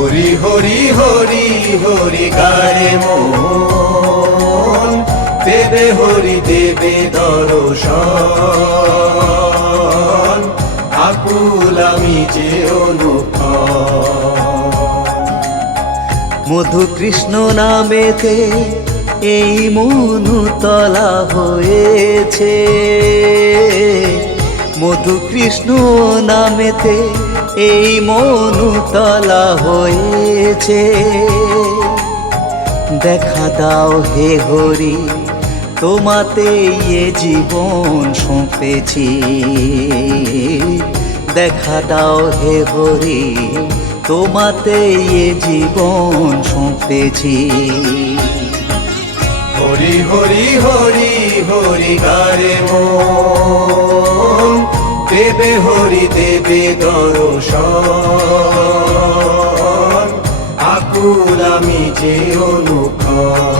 হরি হরি হরি হরি গারে মন, দেবে হরি দেবে দর্শন, আকুল আমি যে অনুপম। মধু কৃষ্ণ নামেতে এই মনু তলা হয়েছে, মধু কৃষ্ণ নামেতে এই মনু তলা হয়েছে। দেখা দাও হে হরি, তোমাতে এ জীবন সঁপেছি। দেখা দাও হে হরি, তোমাতে এ জীবন সঁপেছি। হরি হরি হরি হরি গারে মন, দেবে হরি দেবে দর্শন, আকুল আমি যে অনুক্ষণ।